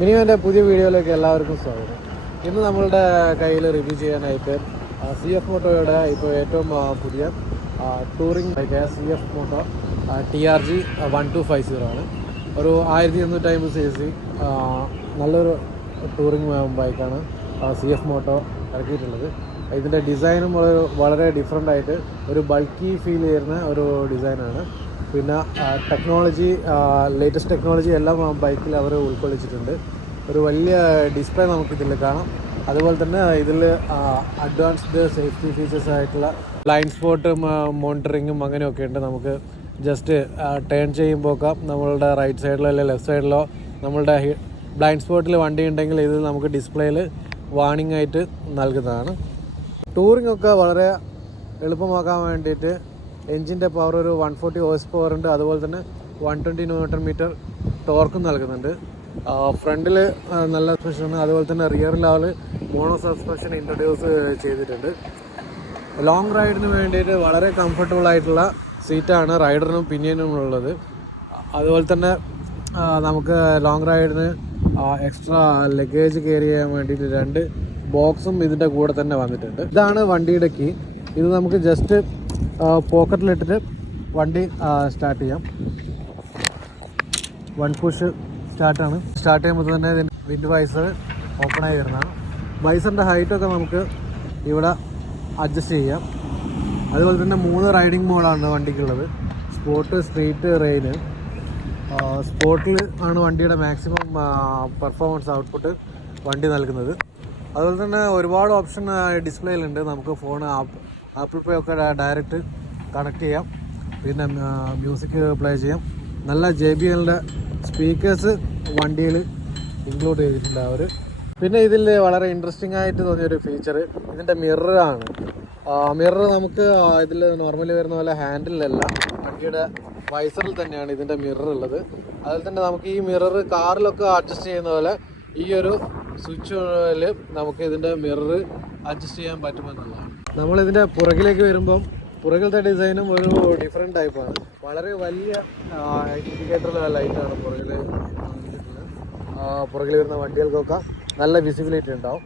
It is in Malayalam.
മിനിമന്റെ പുതിയ വീഡിയോയിലേക്ക് എല്ലാവർക്കും സ്വാഗതം. ഇന്ന് നമ്മളുടെ കയ്യിൽ റിവ്യൂ ചെയ്യാനായിട്ട് സി എഫ് മോട്ടോയുടെ ഇപ്പോൾ ഏറ്റവും പുതിയ touring bike C F Moto T R G one two five zero ആണ്. ഒരു ആയിരത്തി എണ്ണൂറ്റി അമ്പത് സി സി നല്ലൊരു ടൂറിംഗ് ബൈക്കാണ് സി എഫ് മോട്ടോ ഇറക്കിയിട്ടുള്ളത്. ഇതിന്റെ ഡിസൈനും വളരെ ഡിഫറെന്റ് ആയിട്ട് ഒരു ബൾക്കി ഫീൽ ചെയ്യുന്ന ഒരു ഡിസൈനാണ് പിന്നെ ടെക്നോളജി ലേറ്റസ്റ്റ് ടെക്നോളജി എല്ലാം ബൈക്കിൽ അവർ ഉൾക്കൊള്ളിച്ചിട്ടുണ്ട്. ഒരു വലിയ ഡിസ്പ്ലേ നമുക്ക് ഇതിൽ കാണാം. അതുപോലെ തന്നെ ഇതിൽ അഡ്വാൻസ്ഡ് സേഫ്റ്റി ഫീച്ചേഴ്സ് ആയിട്ടുള്ള ബ്ലൈൻഡ് സ്പോട്ട് മോണിറ്ററിങ്ങും അങ്ങനെയൊക്കെ ഉണ്ട്. നമുക്ക് ജസ്റ്റ് ടേൺ ചെയ്യുമ്പോൾ ഒക്കെ നമ്മളുടെ റൈറ്റ് സൈഡിലോ അല്ലെങ്കിൽ ലെഫ്റ്റ് സൈഡിലോ നമ്മളുടെ ബ്ലൈൻഡ് സ്പോട്ടിൽ വണ്ടി ഉണ്ടെങ്കിൽ ഇത് നമുക്ക് ഡിസ്പ്ലേയിൽ വാണിംഗ് ആയിട്ട് നൽകുന്നതാണ്. ടൂറിംഗ് ഒക്കെ വളരെ എളുപ്പമാക്കാൻ വേണ്ടിയിട്ട് എൻജിന്റെ പവർ ഒരു വൺ ഫോർട്ടി ഹോഴ്സ് പവർ ഉണ്ട്. അതുപോലെ തന്നെ വൺ ട്വന്റി ന്യൂട്ടൺ മീറ്റർ ടോർക്കും നൽകുന്നുണ്ട്. ഫ്രണ്ടിൽ നല്ല സസ്പെൻഷൻ അതുപോലെ തന്നെ റിയറിൽ ആൾ മോണോ സസ്പെൻഷൻ ഇൻട്രൊഡ്യൂസ് ചെയ്തിട്ടുണ്ട്. ലോങ് റൈഡിന് വേണ്ടിയിട്ട് വളരെ കംഫർട്ടബിൾ ആയിട്ടുള്ള സീറ്റാണ് റൈഡറിനും പിന്നിയനും ഉള്ളത്. അതുപോലെ തന്നെ നമുക്ക് ലോങ് റൈഡിന് എക്സ്ട്രാ ലഗേജ് കയറി ചെയ്യാൻ വേണ്ടിയിട്ട് രണ്ട് ബോക്സും ഇതിന്റെ കൂടെ തന്നെ വന്നിട്ടുണ്ട്. ഇതാണ് വണ്ടിയുടെ കീ ഇത് നമുക്ക് ജസ്റ്റ് പോക്കറ്റിലിട്ടിട്ട് വണ്ടി സ്റ്റാർട്ട് ചെയ്യാം. വൺ പുഷ് സ്റ്റാർട്ടാണ് സ്റ്റാർട്ട് ചെയ്യുമ്പോൾ തന്നെ വിൻഡ് വൈസർ ഓപ്പൺ ആയി വരുന്നതാണ്. വൈസറിന്റെ ഹൈറ്റൊക്കെ നമുക്ക് ഇവിടെ അഡ്ജസ്റ്റ് ചെയ്യാം. അതുപോലെ തന്നെ മൂന്ന് റൈഡിംഗ് മോഡാണ് വണ്ടിക്കുള്ളത്. സ്പോർട്ട് സ്ട്രീറ്റ് റെയിന് സ്പോർട്ടിൽ ആണ് വണ്ടിയുടെ മാക്സിമം പെർഫോമൻസ് ഔട്ട്പുട്ട് വണ്ടി നൽകുന്നത്. അതുപോലെ തന്നെ ഒരുപാട് ഓപ്ഷൻ ഡിസ്പ്ലേയിലുണ്ട് നമുക്ക് ഫോൺ ആപ്പിൾ പേ ഒക്കെ ഡയറക്റ്റ് കണക്ട് ചെയ്യാം. പിന്നെ മ്യൂസിക് പ്ലേ ചെയ്യാം. നല്ല ജെ ബി എല്ലിന്റെ സ്പീക്കേഴ്സ് വണ്ടിയിൽ ഇൻക്ലൂഡ് ചെയ്തിട്ടുണ്ട് അവർ പിന്നെ ഇതിൽ വളരെ ഇൻട്രസ്റ്റിംഗ് ആയിട്ട് തോന്നിയൊരു ഫീച്ചർ ഇതിന്റെ മിററാണ് മിറർ നമുക്ക് ഇതിൽ നോർമലി വരുന്ന പോലെ ഹാൻഡിലല്ല വണ്ടിയുടെ വൈസറിൽ തന്നെയാണ് ഇതിന്റെ മിറർ ഉള്ളത്. അതിൽ തന്നെ നമുക്ക് ഈ മിറർ കാറിലൊക്കെ അഡ്ജസ്റ്റ് ചെയ്യുന്ന പോലെ ഈ ഒരു സ്വിച്ചിൽ നമുക്ക് ഇതിന്റെ മിറർ അഡ്ജസ്റ്റ് ചെയ്യാൻ പറ്റുമെന്നുള്ളതാണ്. നമ്മളിതിന്റെ പുറകിലേക്ക് വരുമ്പം പുറകിലത്തെ ഡിസൈനും ഒരു ഡിഫറെന്റ് ടൈപ്പാണ് വളരെ വലിയ ഇൻഡിക്കേറ്ററുള്ള ലൈറ്റാണ് പുറകിൽ പുറകിൽ വരുന്ന വണ്ടികൾക്കൊക്കെ നല്ല വിസിബിലിറ്റി ഉണ്ടാവും.